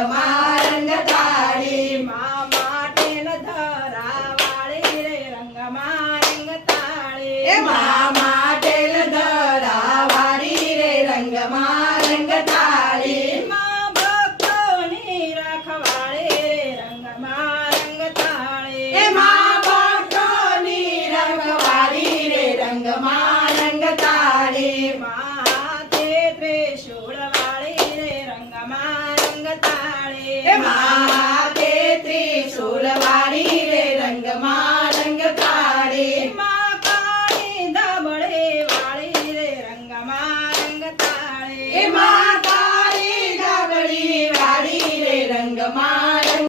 રંગમાં રંગતાળી મા માટે ન ધરાવાળી રે રંગમાં રંગતાળી એ મા માટે ધરાવાળી રે રંગમાં રંગતાળી મા ભક્તોની રખવાળી રે રંગમાં રંગતાળી એ મા ભક્તોની રખવાળી રે રંગમાં રંગતાળી માથે ત્રિશૂળવાળી રે રંગમાં રંગતાળી એ માથે ત્રિશૂલવાળી રે રંગમાં રંગતાળી મા કાળી ધબળીવાળી રે રંગમાં રંગતાળી એ મા કાળી ધબળીવાળી રે રંગમાં